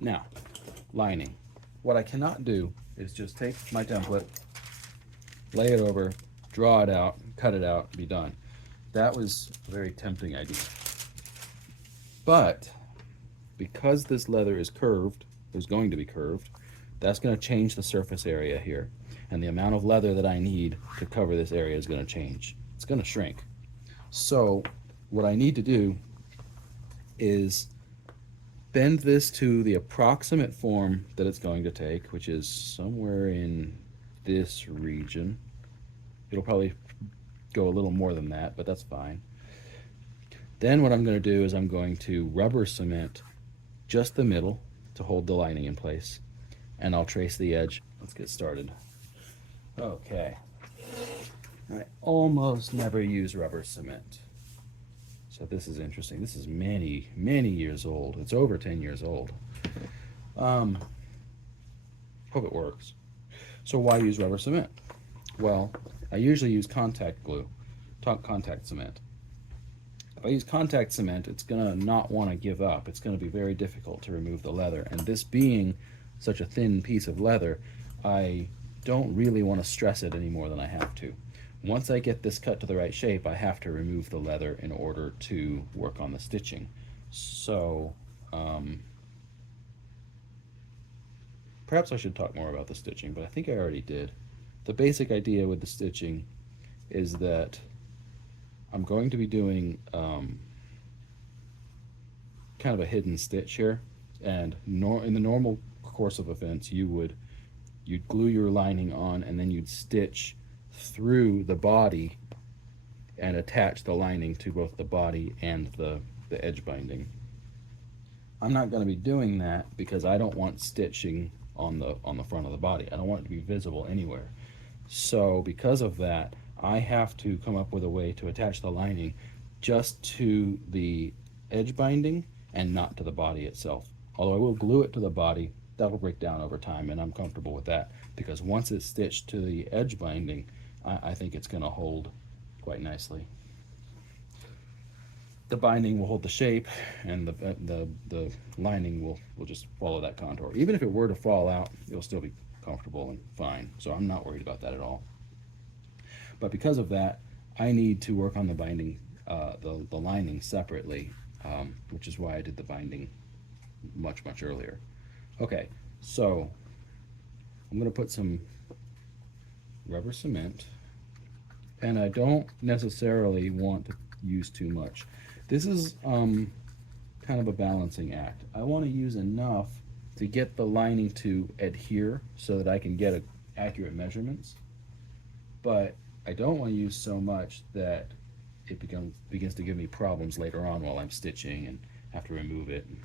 Now, lining. What I cannot do is just take my template, lay it over, draw it out, cut it out, be done. That was a very tempting idea. But because this leather is curved, is going to be curved, that's going to change the surface area here. And the amount of leather that I need to cover this area is going to change. It's going to shrink. So what I need to do is bend this to the approximate form that it's going to take, which is somewhere in this region. It'll probably go a little more than that, but that's fine. Then what I'm going to do is I'm going to rubber cement just the middle to hold the lining in place, and I'll trace the edge. Let's get started. Okay. I almost never use rubber cement. So this is interesting. This is many, many years old. It's over 10 years old. Hope it works. So why use rubber cement? Well, I usually use contact glue, contact cement. If I use contact cement, it's going to not want to give up. It's going to be very difficult to remove the leather. And this being such a thin piece of leather, I don't really want to stress it any more than I have to. Once I get this cut to the right shape, I have to remove the leather in order to work on the stitching. So, perhaps I should talk more about the stitching, but I think I already did. The basic idea with the stitching is that I'm going to be doing kind of a hidden stitch here, and in the normal course of events, you'd glue your lining on, and then you'd stitch through the body and attach the lining to both the body and the edge binding. I'm not going to be doing that because I don't want stitching on the front of the body. I don't want it to be visible anywhere. So because of that, I have to come up with a way to attach the lining just to the edge binding and not to the body itself. Although I will glue it to the body, that'll break down over time, and I'm comfortable with that because once it's stitched to the edge binding, I think it's going to hold quite nicely. The binding will hold the shape, and the lining will just follow that contour. Even if it were to fall out, it'll still be comfortable and fine. So I'm not worried about that at all. But because of that, I need to work on the binding, the lining separately, which is why I did the binding much earlier. Okay, so I'm going to put some rubber cement, and I don't necessarily want to use too much. This is kind of a balancing act. I want to use enough to get the lining to adhere so that I can get accurate measurements, but I don't want to use so much that it begins to give me problems later on while I'm stitching and have to remove it and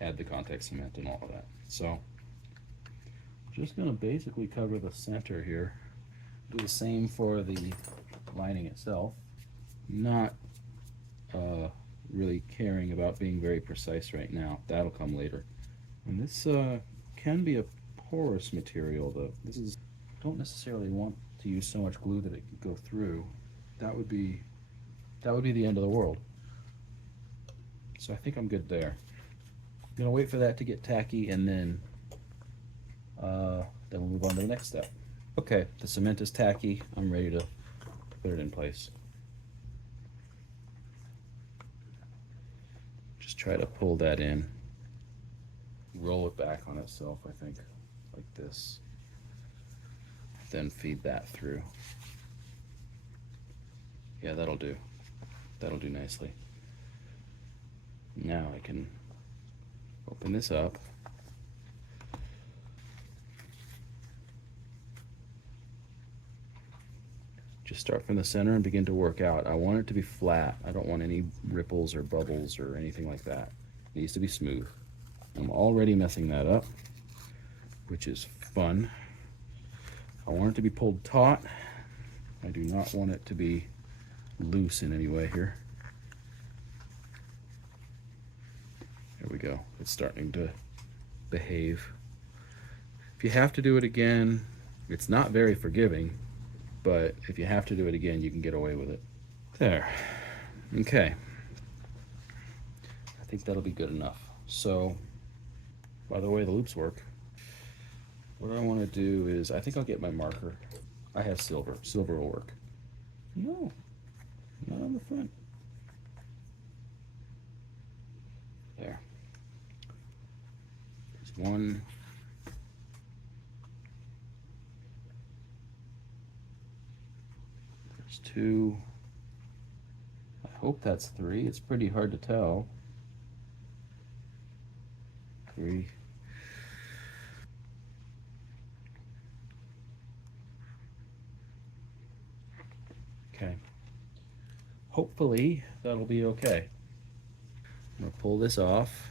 add the contact cement and all of that. So I'm just going to basically cover the center here. Do the same for the lining itself. Not really caring about being very precise right now. That'll come later. And this can be a porous material, though. Don't necessarily want to use so much glue that it could go through. That would be the end of the world. So I think I'm good there. I'm gonna wait for that to get tacky, and then we'll move on to the next step. Okay, the cement is tacky. I'm ready to put it in place. Just try to pull that in. Roll it back on itself, I think, like this. Then feed that through. Yeah, that'll do. That'll do nicely. Now I can open this up. Just start from the center and begin to work out. I want it to be flat. I don't want any ripples or bubbles or anything like that. It needs to be smooth. I'm already messing that up, which is fun. I want it to be pulled taut. I do not want it to be loose in any way here. There we go. It's starting to behave. If you have to do it again, it's not very forgiving, but if you have to do it again, you can get away with it. There. Okay. I think that'll be good enough. So by the way the loops work. What I want to do is, I think I'll get my marker. I have silver. Silver will work. No, not on the front. There. There's one. There's two. I hope that's three. It's pretty hard to tell. Three. Okay. Hopefully that'll be okay. I'm going to pull this off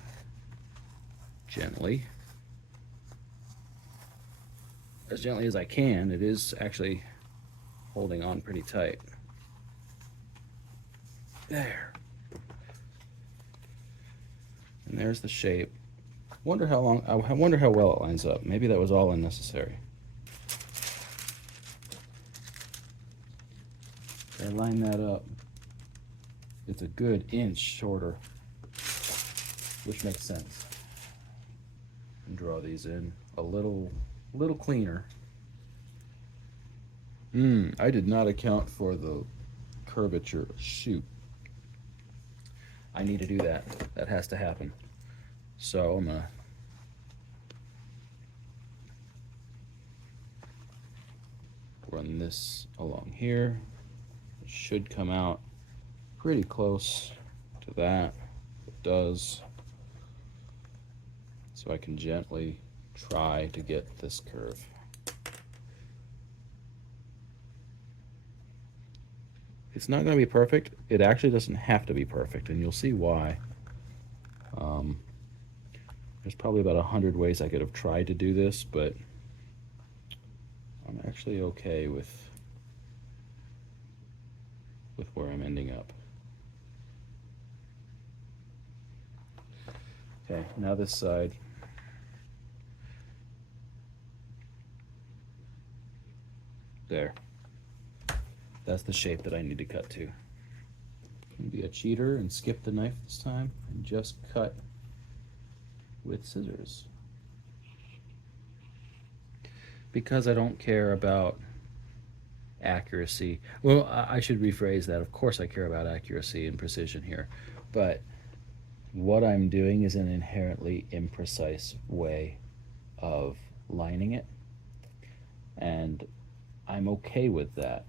gently. As gently as I can. It is actually holding on pretty tight. There. And there's the shape. I wonder how well it lines up. Maybe that was all unnecessary. If I line that up, it's a good inch shorter, which makes sense. And draw these in a little cleaner. I did not account for the curvature. Shoot. I need to do that. That has to happen. So I'm gonna run this along here. It should come out pretty close to that. It does. So I can gently try to get this curve. It's not going to be perfect. It actually doesn't have to be perfect, and you'll see why. There's probably about 100 ways I could have tried to do this, but I'm actually okay with where I'm ending up. Okay, now this side. There. That's the shape that I need to cut to. I'm gonna be a cheater and skip the knife this time and just cut with scissors. Because I don't care about accuracy. Well, I should rephrase that. Of course I care about accuracy and precision here, but what I'm doing is an inherently imprecise way of lining it, and I'm okay with that.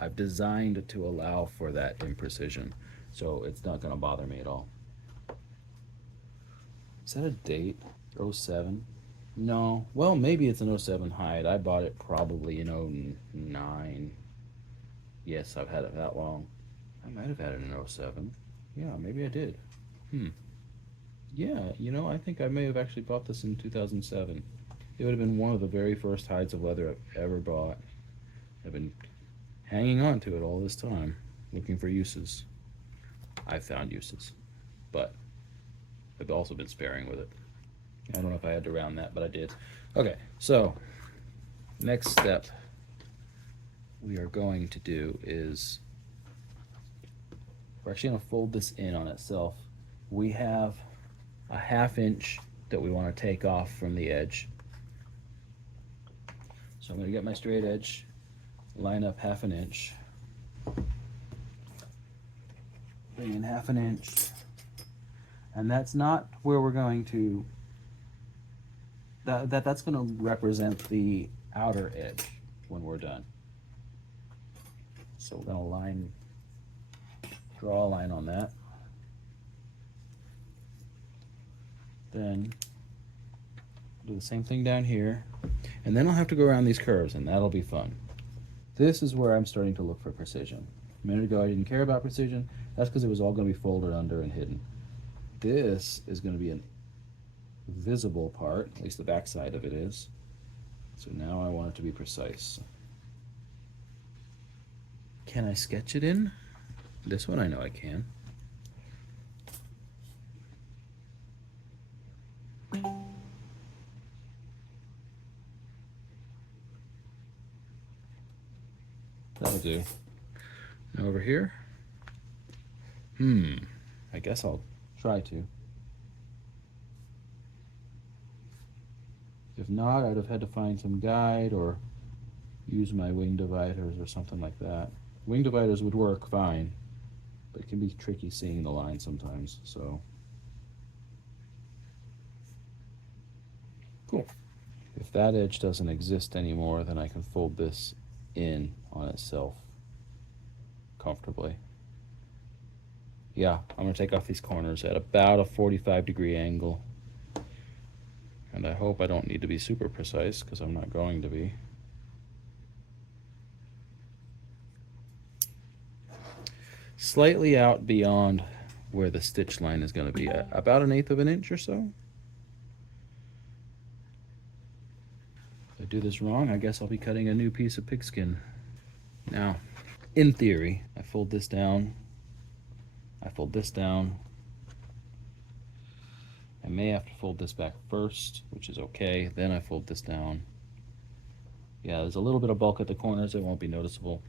I've designed to allow for that imprecision, so it's not going to bother me at all. Is that a date? 07? No. Well, maybe it's an 07 hide. I bought it probably in 09. Yes, I've had it that long. I might have had it in 07. Yeah, maybe I did. Yeah, I think I may have actually bought this in 2007. It would have been one of the very first hides of leather I've ever bought. I've been hanging on to it all this time, looking for uses. I've found uses, but I've also been sparing with it. I don't know if I had to round that, but I did. Okay, so next step we are going to do is we're actually going to fold this in on itself. We have a 1/2 inch that we want to take off from the edge. So I'm going to get my straight edge, line up 1/2 inch, bring in 1/2 inch, and that's not where we're going to, that's going to represent the outer edge when we're done. So we're going to draw a line on that. Then do the same thing down here, and then I'll have to go around these curves, and that'll be fun. This is where I'm starting to look for precision. A minute ago I didn't care about precision. That's because it was all going to be folded under and hidden. This is going to be a visible part, at least the back side of it is. So now I want it to be precise. Can I sketch it in? This one I know I can. That'll do. And over here? I guess I'll try to. If not, I'd have had to find some guide or use my wing dividers or something like that. Wing dividers would work fine, but it can be tricky seeing the line sometimes, so. Cool. If that edge doesn't exist anymore, then I can fold this in on itself comfortably. Yeah, I'm going to take off these corners at about a 45-degree angle. And I hope I don't need to be super precise, because I'm not going to be. Slightly out beyond where the stitch line is going to be, at about 1/8 of an inch or so. If I do this wrong, I guess I'll be cutting a new piece of pigskin. Now, in theory, I fold this down, I fold this down. I may have to fold this back first, which is okay. Then I fold this down. Yeah, there's a little bit of bulk at the corners. It won't be noticeable.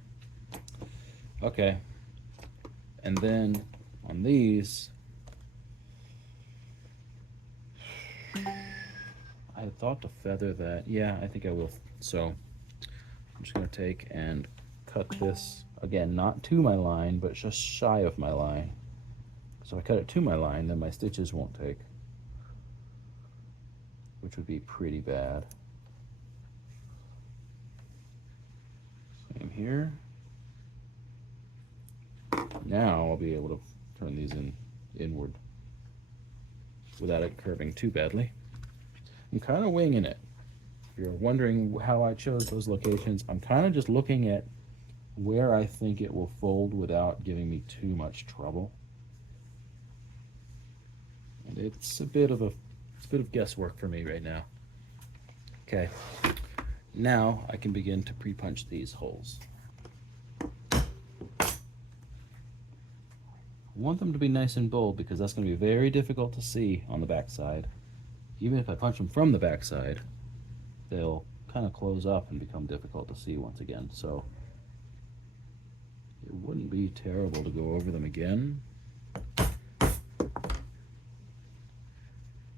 Okay. And then on these, I had thought to feather that. Yeah, I think I will. So I'm just going to take and cut this, again, not to my line, but just shy of my line. So if I cut it to my line, then my stitches won't take, which would be pretty bad. Same here. Now I'll be able to turn these inward without it curving too badly. I'm kind of winging it. If you're wondering how I chose those locations, I'm kind of just looking at where I think it will fold without giving me too much trouble. And it's a bit of guesswork for me right now. Okay, now I can begin to pre-punch these holes. I want them to be nice and bold because that's going to be very difficult to see on the backside. Even if I punch them from the backside, they'll kind of close up and become difficult to see once again. So it wouldn't be terrible to go over them again.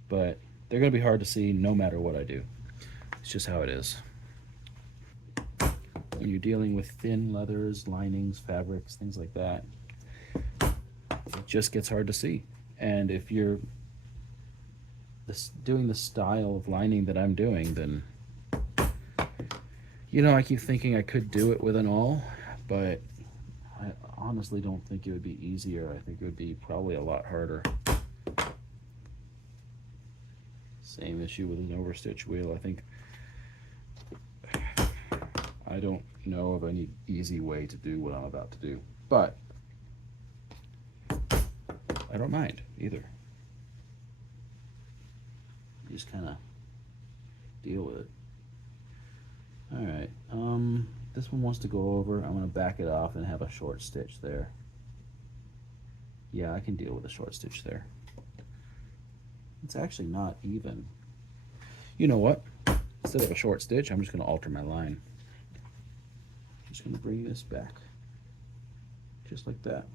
But they're going to be hard to see no matter what I do. It's just how it is. When you're dealing with thin leathers, linings, fabrics, things like that, it just gets hard to see. And if you're doing the style of lining that I'm doing, then, you know, I keep thinking I could do it with an awl, but I honestly don't think it would be easier. I think it would be probably a lot harder. Same issue with an overstitch wheel. I don't know of any easy way to do what I'm about to do, but I don't mind either. You just kind of deal with it. All right, this one wants to go over. I'm gonna back it off and have a short stitch there. Yeah, I can deal with a short stitch there. It's actually not even. You know what? Instead of a short stitch, I'm just going to alter my line. I'm just going to bring this back. Just like that.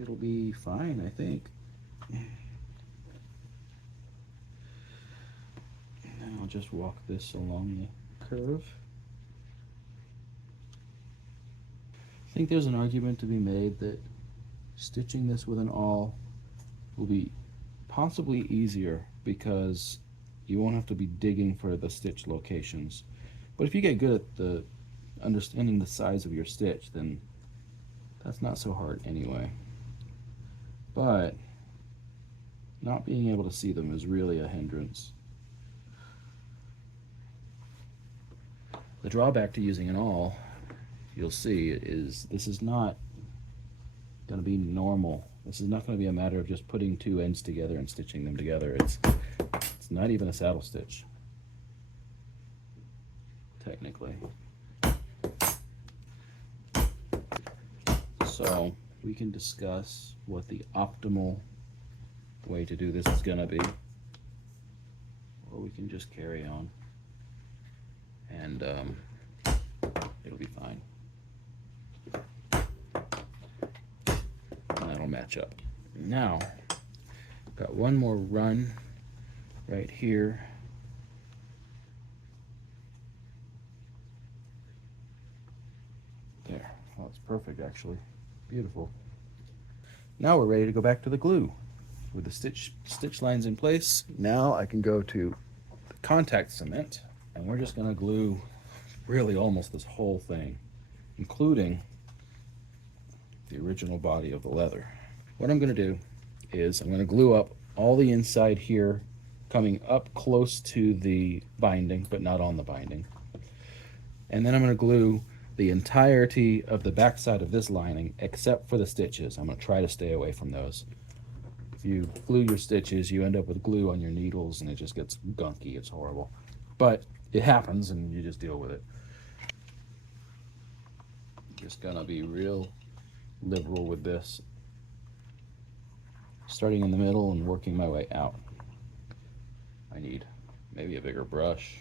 It'll be fine, I think. And then I'll just walk this along the curve. I think there's an argument to be made that stitching this with an awl will be possibly easier because you won't have to be digging for the stitch locations. But if you get good at the understanding the size of your stitch, then that's not so hard anyway. But not being able to see them is really a hindrance. The drawback to using an awl, you'll see, is this is not going to be normal. This is not going to be a matter of just putting two ends together and stitching them together. It's not even a saddle stitch, technically. So we can discuss what the optimal way to do this is going to be, or we can just carry on and it'll be fine. And that'll match up. Now, got one more run right here Oh, it's perfect actually. Beautiful. Now we're ready to go back to the glue. With the stitch lines in place, now I can go to the contact cement, and we're just going to glue really almost this whole thing, including the original body of the leather. What I'm going to do is I'm going to glue up all the inside here, coming up close to the binding but not on the binding, and then I'm going to glue the entirety of the back side of this lining except for the stitches. I'm going to try to stay away from those. If you glue your stitches, you end up with glue on your needles and it just gets gunky. It's horrible. But it happens and you just deal with it. Just gonna be real liberal with this. Starting in the middle and working my way out. I need maybe a bigger brush.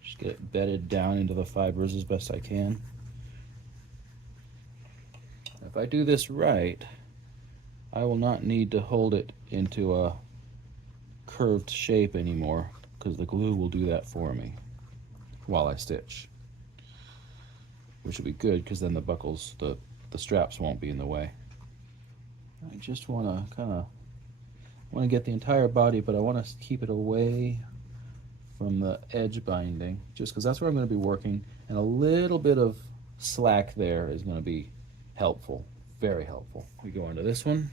Just get it bedded down into the fibers as best I can. If I do this right, I will not need to hold it into a curved shape anymore because the glue will do that for me while I stitch, which will be good because then the buckles, the straps won't be in the way. I just want to get the entire body, but I want to keep it away from the edge binding just because that's where I'm going to be working, and a little bit of slack there is going to be helpful, very helpful. We go into this one.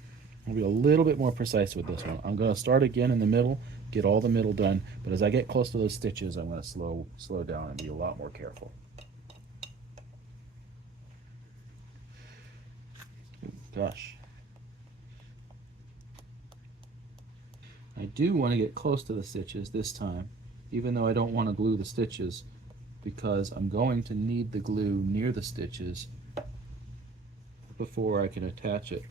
I'll be a little bit more precise with this one. I'm going to start again in the middle, get all the middle done, but as I get close to those stitches, I'm going to slow down and be a lot more careful. Gosh. I do want to get close to the stitches this time, even though I don't want to glue the stitches, because I'm going to need the glue near the stitches before I can attach it.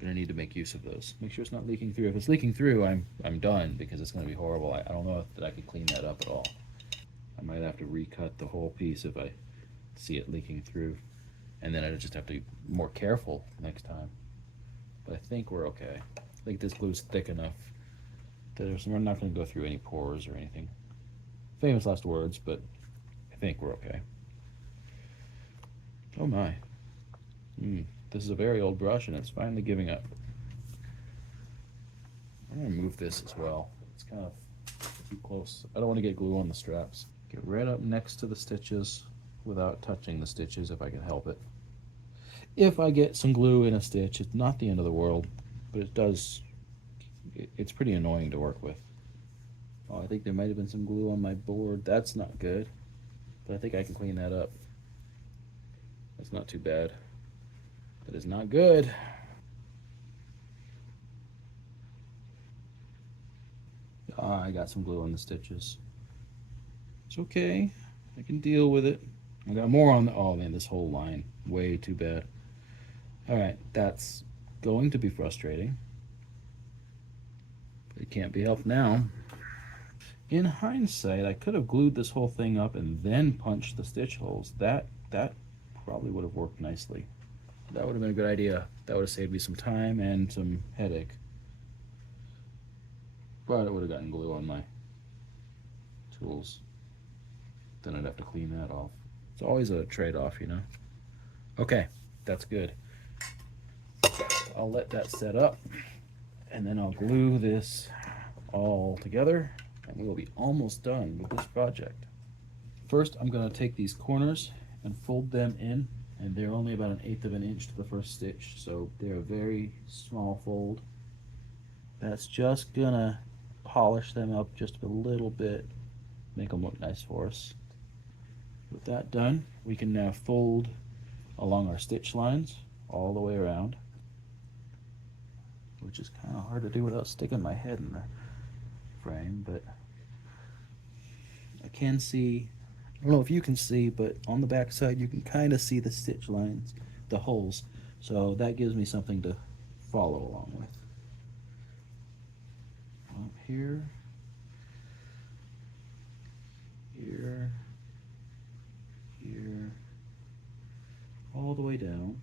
I'm going to need to make use of those. Make sure it's not leaking through. If it's leaking through, I'm done because it's going to be horrible. I don't know that I can clean that up at all. I might have to recut the whole piece if I see it leaking through, and then I just have to be more careful next time. But I think we're okay. I think this glue's thick enough that we're not going to go through any pores or anything. Famous last words, but I think we're okay. Oh my. This is a very old brush and it's finally giving up. I'm going to move this as well. It's kind of too close. I don't want to get glue on the straps. Get right up next to the stitches without touching the stitches if I can help it. If I get some glue in a stitch, it's not the end of the world, but it's pretty annoying to work with. Oh, I think there might have been some glue on my board. That's not good, but I think I can clean that up. That's not too bad. That is not good. Ah, I got some glue on the stitches. It's okay. I can deal with it. I got more on the, oh man, this whole line. Way too bad. All right, that's going to be frustrating. But it can't be helped now. In hindsight, I could have glued this whole thing up and then punched the stitch holes. That probably would have worked nicely. That would have been a good idea. That would have saved me some time and some headache. But it would have gotten glue on my tools. Then I'd have to clean that off. It's always a trade-off, you know? Okay, that's good. I'll let that set up, and then I'll glue this all together, and we will be almost done with this project. First, I'm going to take these corners and fold them in, and they're only about 1/8 of an inch to the first stitch, so they're a very small fold. That's just going to polish them up just a little bit, make them look nice for us. With that done, we can now fold along our stitch lines all the way around, which is kind of hard to do without sticking my head in the frame, but I can see, I don't know if you can see, but on the back side you can kind of see the stitch lines, the holes, so that gives me something to follow along with. Up here, here, here, all the way down,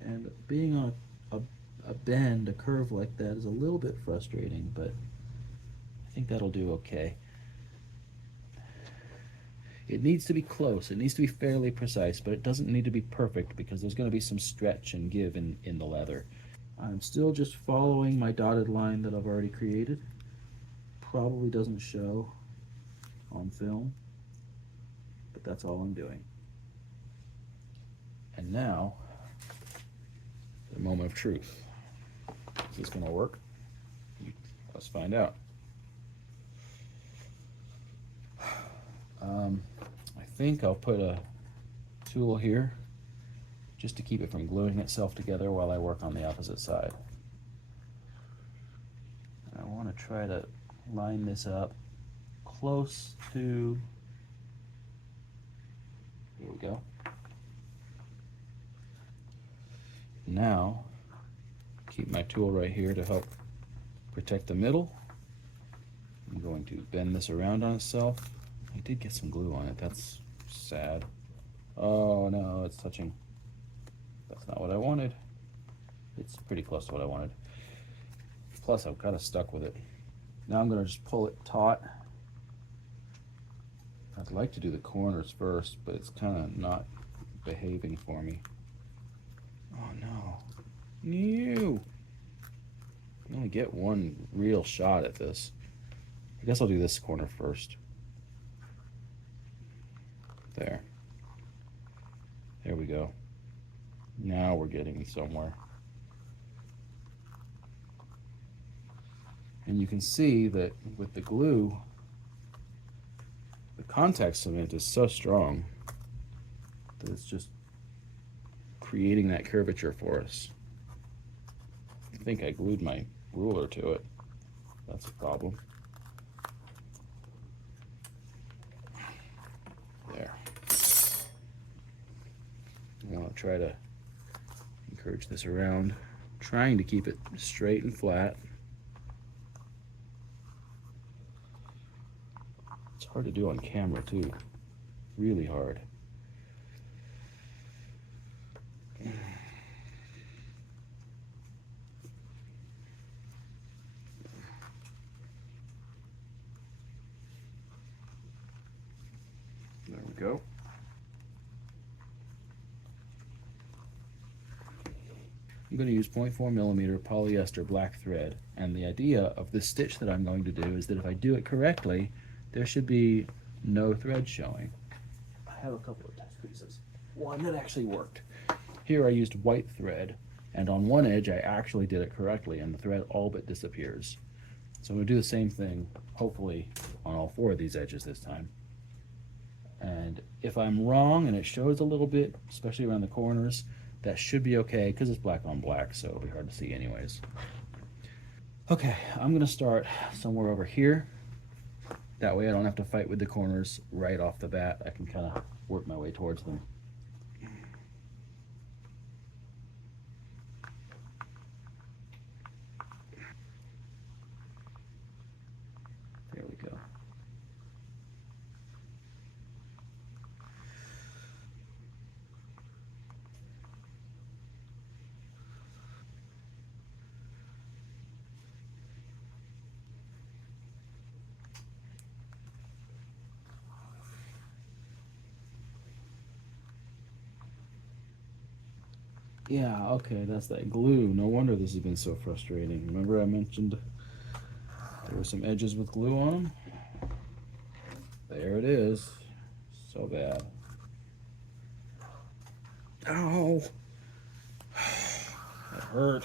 and being on a bend, a curve like that is a little bit frustrating, but I think that'll do okay. It needs to be close. It needs to be fairly precise, but it doesn't need to be perfect because there's going to be some stretch and give in the leather. I'm still just following my dotted line that I've already created. Probably doesn't show on film, but that's all I'm doing. And now, the moment of truth. Is this going to work? Let's find out. I think I'll put a tool here just to keep it from gluing itself together while I work on the opposite side. I want to try to line this up close to, here we go. Now, keep my tool right here to help protect the middle. I'm going to bend this around on itself. I did get some glue on it, that's sad. Oh no, it's touching. That's not what I wanted. It's pretty close to what I wanted. Plus, I'm kind of stuck with it. Now I'm going to just pull it taut. I'd like to do the corners first, but it's kind of not behaving for me. Oh no. You only get one real shot at this. I guess I'll do this corner first. There. There we go. Now we're getting somewhere. And you can see that with the glue, the contact cement is so strong that it's just creating that curvature for us. I think I glued my ruler to it. That's a problem. There. I want to try to encourage this around, trying to keep it straight and flat. It's hard to do on camera too, really hard. There we go. I'm going to use 0.4mm polyester black thread, and the idea of this stitch that I'm going to do is that if I do it correctly, there should be no thread showing. I have a couple of test pieces. One that actually worked. Here I used white thread, and on one edge I actually did it correctly, and the thread all but disappears. So I'm going to do the same thing, hopefully, on all four of these edges this time. And if I'm wrong and it shows a little bit, especially around the corners, that should be okay because it's black on black, so it'll be hard to see anyways. Okay, I'm going to start somewhere over here. That way I don't have to fight with the corners right off the bat. I can kind of work my way towards them. There we go. Yeah, okay, that's that glue. No wonder this has been so frustrating. Remember I mentioned there were some edges with glue on them? There it is. So bad. Ow! That hurt.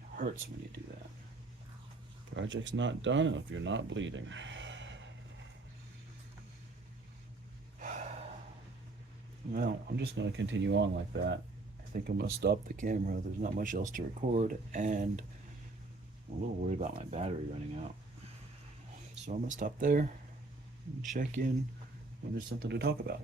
It hurts when you do that. Project's not done if you're not bleeding. Well, I'm just going to continue on like that. I think I'm going to stop the camera. There's not much else to record, and I'm a little worried about my battery running out. So I'm going to stop there and check in when there's something to talk about.